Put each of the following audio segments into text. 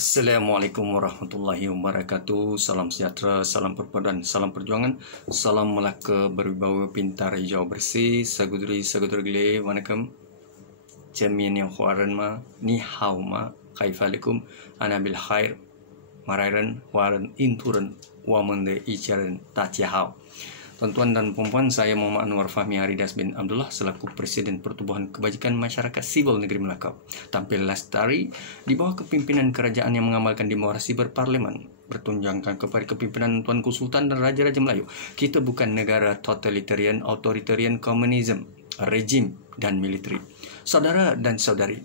Assalamualaikum warahmatullahi wabarakatuh. Salam sejahtera, salam perpaduan, salam perjuangan, salam Melaka berwibawa pintar hijau bersih. Sagudri gile, wanakkam. Jamian yang khuaran ma, ni hao ma, kaifalikum, ana bil khair, marairan, waran inturan, wamende icaran tachihao. Tuan-tuan dan puan-puan, saya Muhammad Anwar Fahmi Haridas bin Abdullah selaku Presiden Pertubuhan Kebajikan Masyarakat Sivil Negeri Melaka tampil lestari di bawah kepimpinan kerajaan yang mengamalkan demokrasi berparlemen bertunjangkan kepada kepimpinan Tuanku Sultan dan Raja-Raja Melayu. Kita bukan negara totalitarian, authoritarian, komunisme, rejim dan militeri. Saudara dan saudari,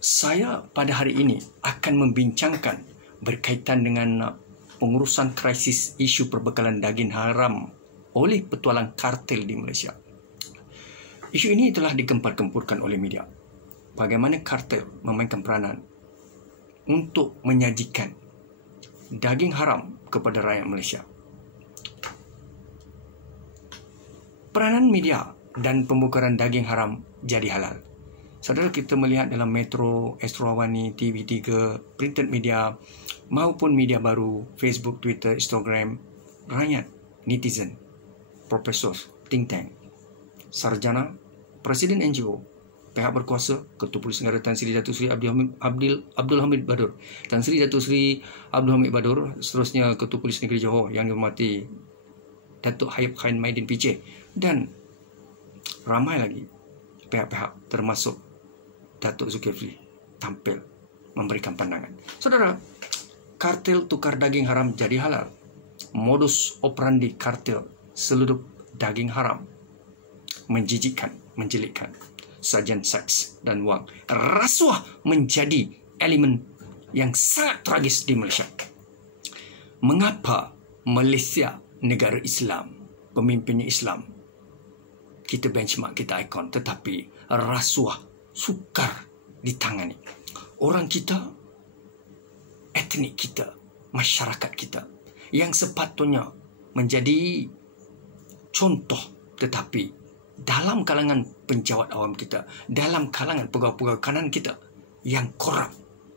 saya pada hari ini akan membincangkan berkaitan dengan pengurusan krisis isu perbekalan daging haram oleh petualang kartel di Malaysia. Isu ini telah digempar-gempurkan oleh media. Bagaimana kartel memainkan peranan untuk menyajikan daging haram kepada rakyat Malaysia. Peranan media dan pembukaran daging haram jadi halal. Saudara, kita melihat dalam Metro, Astro Awani, TV3, printed media maupun media baru, Facebook, Twitter, Instagram, rakyat, netizen, profesor, think tank, sarjana, presiden NGO, pihak berkuasa, Ketua Polis Negara Tan Sri Datuk Seri Abdul Hamid Badur, Tan Sri Datuk Seri Abdul Hamid Badur, seterusnya Ketua Polis Negeri Johor yang dihormati Datuk Hayat Khain Maidin PC, dan ramai lagi pihak-pihak termasuk Datuk Zulkifli tampil memberikan pandangan. Saudara, kartel tukar daging haram jadi halal. Modus operandi kartel seludup daging haram, menjijikkan, menjelikkan, sajian seks dan wang, rasuah menjadi elemen yang sangat tragis di Malaysia. Mengapa Malaysia negara Islam, pemimpinnya Islam, kita benchmark, kita ikon, tetapi rasuah sukar ditangani? Orang kita, etnik kita, masyarakat kita yang sepatutnya menjadi contoh, tetapi dalam kalangan penjawat awam kita, dalam kalangan pegawai-pegawai kanan kita yang korup,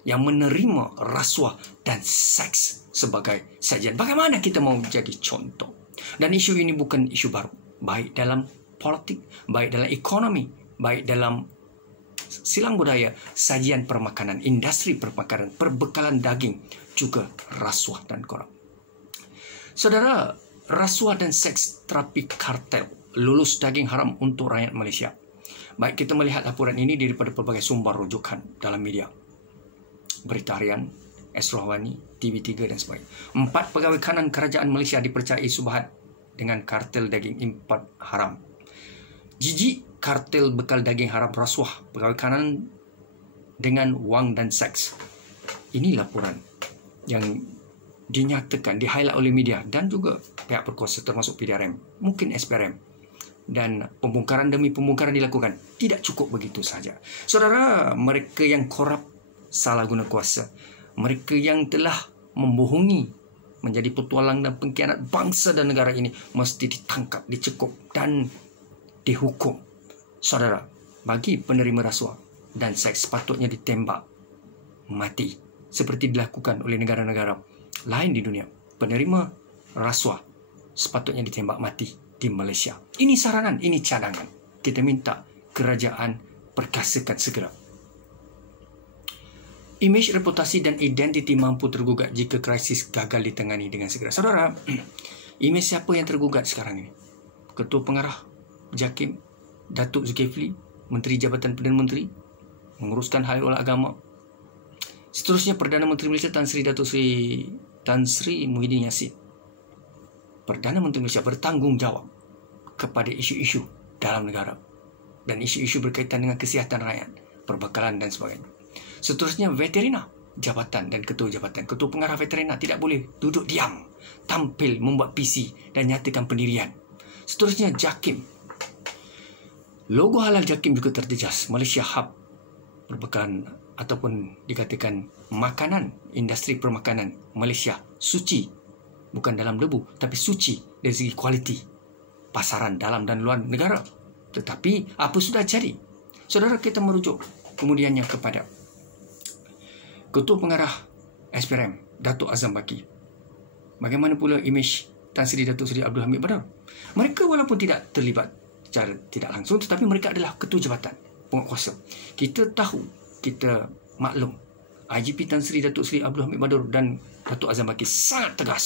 yang menerima rasuah dan seks sebagai sajian, bagaimana kita mau jadi contoh? Dan isu ini bukan isu baru, baik dalam politik, baik dalam ekonomi, baik dalam silang budaya, sajian permakanan, industri permakanan, perbekalan daging, juga rasuah dan korup. Saudara, rasuah dan seks terapi kartel lulus daging haram untuk rakyat Malaysia. Baik, kita melihat laporan ini daripada pelbagai sumber rujukan dalam media, Berita Harian, Astro Awani, TV3 dan sebagainya. 4 pegawai kanan kerajaan Malaysia dipercayai subhat dengan kartel daging import haram. Jijik kartel bekal daging haram rasuah pegawai kanan dengan wang dan seks. Ini laporan yang dinyatakan, di-highlight oleh media dan juga pihak berkuasa termasuk PDRM, mungkin SPRM. Dan pembongkaran demi pembongkaran dilakukan. Tidak cukup begitu saja. Saudara, mereka yang korup, salah guna kuasa, mereka yang telah membohongi, menjadi petualang dan pengkhianat bangsa dan negara ini, mesti ditangkap, dicekup dan dihukum. Saudara, bagi penerima rasuah dan seks sepatutnya ditembak mati seperti dilakukan oleh negara-negara lain di dunia. Penerima rasuah sepatutnya ditembak mati di Malaysia. Ini saranan, ini cadangan. Kita minta kerajaan perkasakan segera. Imej, reputasi dan identiti mampu tergugat jika krisis gagal ditangani dengan segera. Saudara, imej siapa yang tergugat sekarang ini? Ketua Pengarah JAKIM, Datuk Zulkifli, Menteri Jabatan Perdana Menteri, menguruskan hal agama. Seterusnya Perdana Menteri Malaysia Tan Sri Datuk Sri Tan Sri Muhyiddin Yassin. Perdana Menteri Malaysia bertanggungjawab kepada isu-isu dalam negara dan isu-isu berkaitan dengan kesihatan rakyat, perbekalan dan sebagainya. Seterusnya veterina, jabatan dan ketua jabatan. Ketua Pengarah veterina tidak boleh duduk diam, tampil membuat PC dan nyatakan pendirian. Seterusnya JAKIM. Logo halal JAKIM juga terjejas. Malaysia Hub perbekalan ataupun dikatakan makanan, industri permakanan Malaysia suci, bukan dalam debu, tapi suci dari segi kualiti, pasaran dalam dan luar negara. Tetapi apa sudah jadi? Saudara, kita merujuk kemudiannya kepada Ketua Pengarah SPRM, Datuk Azam Baki. Bagaimana pula imej Tan Sri Datuk Seri Abdul Hamid Badar? Mereka walaupun tidak terlibat secara tidak langsung, tetapi mereka adalah ketua jabatan penguatkuasa. Kita tahu, kita maklum, IGP Tan Sri Datuk Seri Abdul Hamid Badar dan Datuk Azam Baki sangat tegas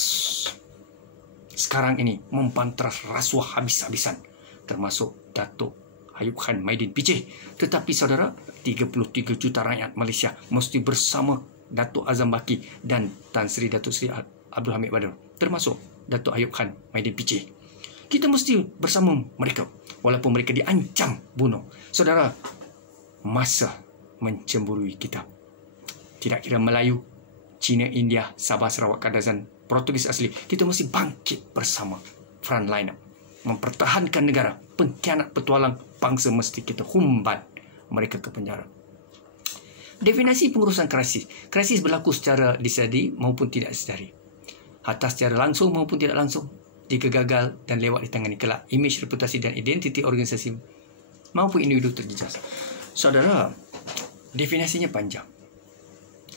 sekarang ini membantras rasuah habis-habisan, termasuk Datuk Ayub Khan Maidin Pichih. Tetapi saudara, 33 juta rakyat Malaysia mesti bersama Datuk Azam Baki dan Tan Sri Datuk Seri Abdul Hamid Badar, termasuk Datuk Ayub Khan Maidin Pichih. Kita mesti bersama mereka walaupun mereka diancam bunuh. Saudara, masa mencemburui kita. Tidak kira Melayu, Cina, India, Sabah, Sarawak, Kadazan, Portugis asli, kita mesti bangkit bersama frontliner, mempertahankan negara. Pengkhianat petualang bangsa mesti kita humban mereka ke penjara. Definisi pengurusan krisis. Krisis berlaku secara disedari maupun tidak disedari. Atas secara langsung maupun tidak langsung. Jika gagal dan lewat ditangani kelak, imej, reputasi dan identiti organisasi maupun individu terjejas. Saudara, definisinya panjang.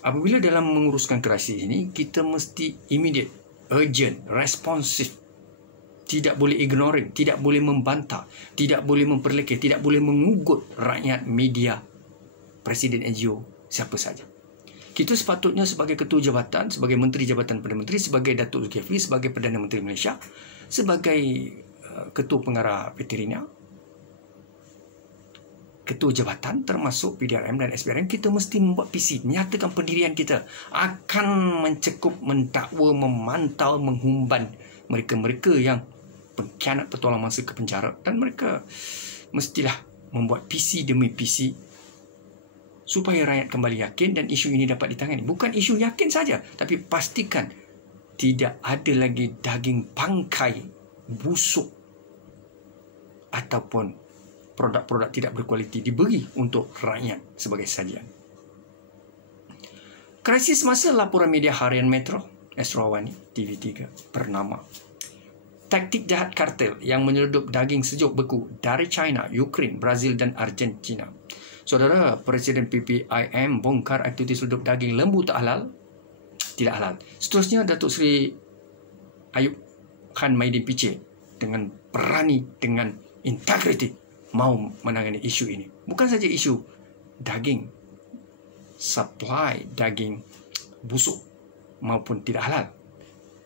Apabila dalam menguruskan krisis ini, kita mesti immediate, urgent, responsif. Tidak boleh ignoring, tidak boleh membantah, tidak boleh memperlekeh, tidak boleh mengugut rakyat, media, presiden NGO, siapa saja. Kita sepatutnya sebagai ketua jabatan, sebagai menteri jabatan Perdana Menteri, sebagai Datuk Zulkifli, sebagai Perdana Menteri Malaysia, sebagai ketua pengarah veterina, ketua jabatan termasuk PDRM dan SPRM, kita mesti membuat visi, menyatakan pendirian kita akan mencekup, mendakwa, memantau, menghumban mereka-mereka yang pengkhianat petualang masa ke penjara, dan mereka mestilah membuat visi demi visi supaya rakyat kembali yakin dan isu ini dapat ditangani. Bukan isu yakin saja, tapi pastikan tidak ada lagi daging pangkai busuk ataupun produk-produk tidak berkualiti diberi untuk rakyat sebagai sajian. Krisis masa laporan media harian Metro Esrawani TV3 bernama Taktik Jahat Kartel yang menyeludup daging sejuk beku dari China, Ukraine, Brazil dan Argentina. Saudara, Presiden PPIM bongkar aktiviti seludup daging lembu tak halal, tidak halal. Seterusnya, Datuk Seri Ayub Khan Maidin Pichih dengan berani, dengan integriti mau menangani isu ini. Bukan saja isu daging, supply daging busuk maupun tidak halal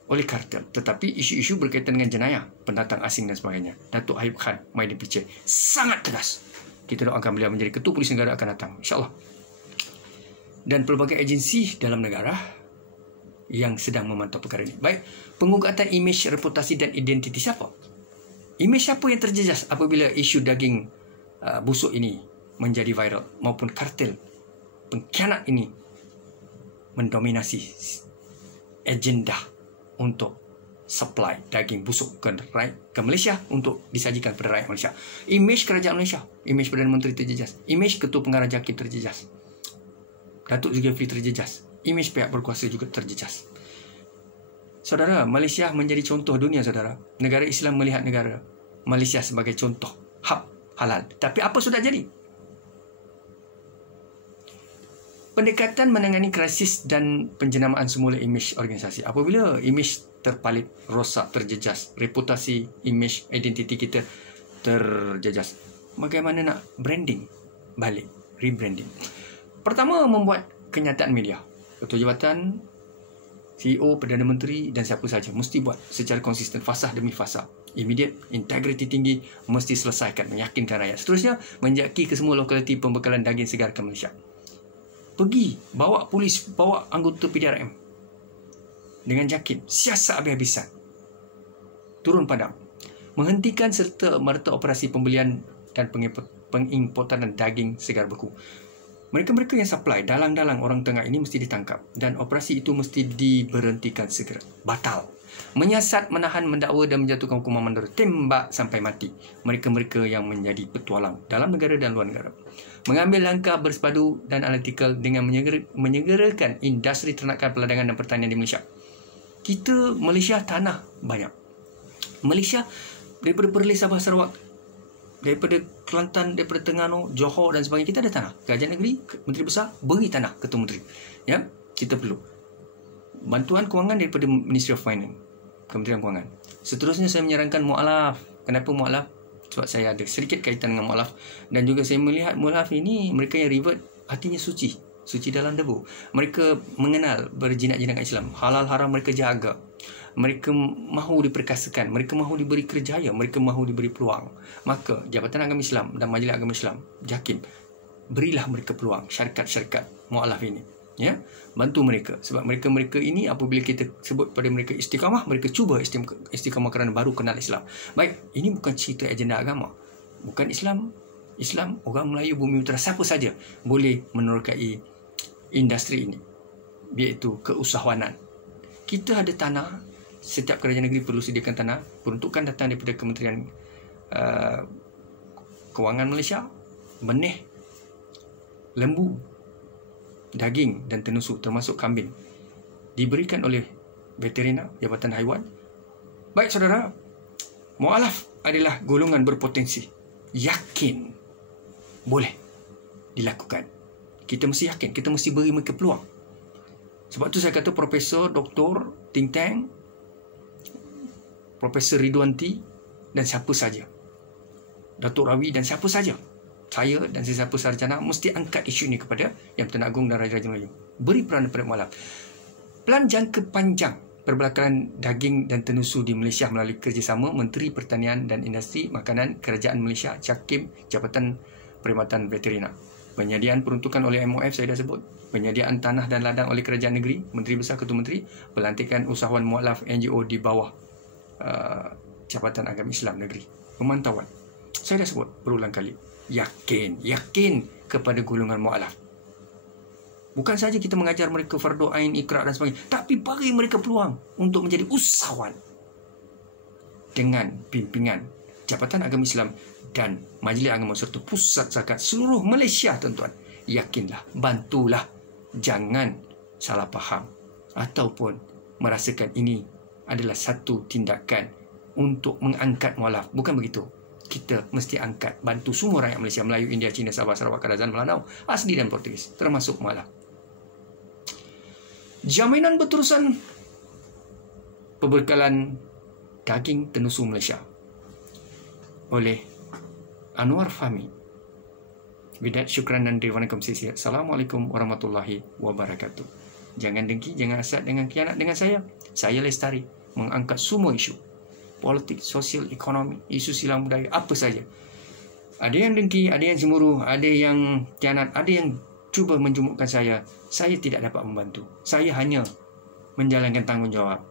oleh kartel, tetapi isu-isu berkaitan dengan jenayah, pendatang asing dan sebagainya. Datuk Ayub Khan Maidin Pichih sangat tegas. Kita doakan beliau menjadi ketua polis negara akan datang, insyaAllah. Dan pelbagai agensi dalam negara yang sedang memantau perkara ini. Baik, pengugatan imej, reputasi dan identiti siapa? Imej siapa yang terjejas apabila isu daging busuk ini menjadi viral, maupun kartel pengkhianat ini mendominasi agenda untuk supply daging busuk ke Malaysia untuk disajikan kepada rakyat Malaysia. Imej kerajaan Malaysia, imej Perdana Menteri terjejas, imej ketua pengarah JAKIM terjejas, Datuk Zulkifli terjejas, imej pihak berkuasa juga terjejas. Saudara, Malaysia menjadi contoh dunia, saudara. Negara Islam melihat negara Malaysia sebagai contoh hub halal. Tapi apa sudah jadi? Pendekatan menangani krisis dan penjenamaan semula imej organisasi. Apabila imej terpalit, rosak, terjejas, reputasi, imej, identiti kita terjejas, bagaimana nak branding balik, rebranding? Pertama, membuat kenyataan media. Ketua jabatan, CEO, Perdana Menteri dan siapa saja mesti buat secara konsisten, fasa demi fasa. Immediate, integriti tinggi, mesti selesaikan, meyakinkan rakyat. Seterusnya, menjaki ke semua lokaliti pembekalan daging segar ke Malaysia. Pergi, bawa polis, bawa anggota PDRM dengan JAKIM, siasat habis-habisan, turun padam, menghentikan serta merta operasi pembelian dan pengimportan daging segar beku. Mereka-mereka yang supply, dalang-dalang orang tengah ini mesti ditangkap dan operasi itu mesti diberhentikan segera, batal. Menyiasat, menahan, mendakwa dan menjatuhkan hukuman mandor, tembak sampai mati mereka-mereka yang menjadi petualang dalam negara dan luar negara. Mengambil langkah bersepadu dan analytical dengan menyegerakan industri ternakan, perladangan dan pertanian di Malaysia. Kita, Malaysia tanah banyak. Malaysia daripada Perlis, Sabah, Sarawak, daripada Kelantan, daripada Terengganu, Johor dan sebagainya. Kita ada tanah. Kerajaan negeri, Menteri Besar beri tanah Ketua Menteri. Ya, kita perlu bantuan kewangan daripada Ministry of Finance, Kementerian Kewangan. Seterusnya saya menyarankan mualaf. Kenapa mualaf? Sebab saya ada sedikit kaitan dengan mualaf, dan juga saya melihat mualaf ini mereka yang revert hatinya suci dalam debu. Mereka mengenal berjinak-jinak Islam, halal haram mereka jaga. Mereka mahu diperkasakan, mereka mahu diberi kerjaya, mereka mahu diberi peluang. Maka Jabatan Agama Islam dan Majlis Agama Islam, JAKIM, berilah mereka peluang, syarikat-syarikat mualaf ini. Ya, bantu mereka. Sebab mereka ini apabila kita sebut pada mereka istiqamah, mereka cuba istiqamah kerana baru kenal Islam. Baik, ini bukan cerita agenda agama. Bukan Islam, orang Melayu bumi utara, siapa saja boleh menerokai industri ini, iaitu keusahawanan. Kita ada tanah, setiap kerajaan negeri perlu sediakan tanah. Peruntukan datang daripada Kementerian Kewangan Malaysia. Benih, lembu, daging dan tenusu termasuk kambing diberikan oleh veterina, Jabatan Haiwan. Baik saudara, mualaf adalah golongan berpotensi. Yakin boleh dilakukan. Kita mesti yakin, kita mesti beri mereka peluang. Sebab tu saya kata Profesor, Doktor, think tank, Profesor Ridwanti dan siapa saja, Datuk Rawi dan siapa saja, saya dan sesiapa sarjana mesti angkat isu ini kepada Yang Pertuan Agong dan Raja-Raja Melayu. Beri peran kepada mualaf. Plan jangka panjang perbekalan daging dan tenusu di Malaysia melalui kerjasama Menteri Pertanian dan Industri Makanan Kerajaan Malaysia, JAKIM, Jabatan Perkhidmatan Veterina. Penyediaan peruntukan oleh MOF saya dah sebut. Penyediaan tanah dan ladang oleh Kerajaan Negeri, Menteri Besar, Ketua Menteri. Pelantikan usahawan mualaf NGO di bawah Jabatan Agama Islam Negeri. Pemantauan. Saya dah sebut berulang kali. Yakin kepada golongan mualaf. Bukan saja kita mengajar mereka fardu ain, ikrar dan sebagainya, tapi bagi mereka peluang untuk menjadi usahawan dengan bimbingan Jabatan Agama Islam dan Majlis Agama serta pusat zakat seluruh Malaysia. Tuan-tuan, yakinlah, bantulah, jangan salah faham ataupun merasakan ini adalah satu tindakan untuk mengangkat mualaf. Bukan begitu. Kita mesti angkat, bantu semua rakyat Malaysia, Melayu, India, Cina, Sabah, Sarawak, Kerazan, Melanau, asli dan Portugis, termasuk mualaf. Jaminan berterusan perbekalan daging tenusu Malaysia oleh Anwar Fahmi. Bidat, syukran dan terima kasih. Assalamualaikum warahmatullahi wabarakatuh. Jangan dengki, jangan hasad dengan khianat dengan saya. Saya Lestari mengangkat semua isu politik, sosial, ekonomi, isu silam budaya, apa saja. Ada yang dengki, ada yang cemburu, ada yang khianat, ada yang cuba menjumukkan saya. Saya tidak dapat membantu. Saya hanya menjalankan tanggungjawab.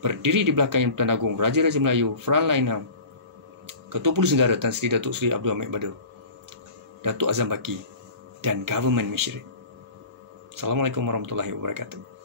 Berdiri di belakang Yang Pertuan Agong, Raja-Raja Melayu, frontliner, Ketua Polis Negara Tan Sri Datuk Seri Abdul Hamid Badr, Datuk Azam Baki dan Government Masyarakat. Assalamualaikum warahmatullahi wabarakatuh.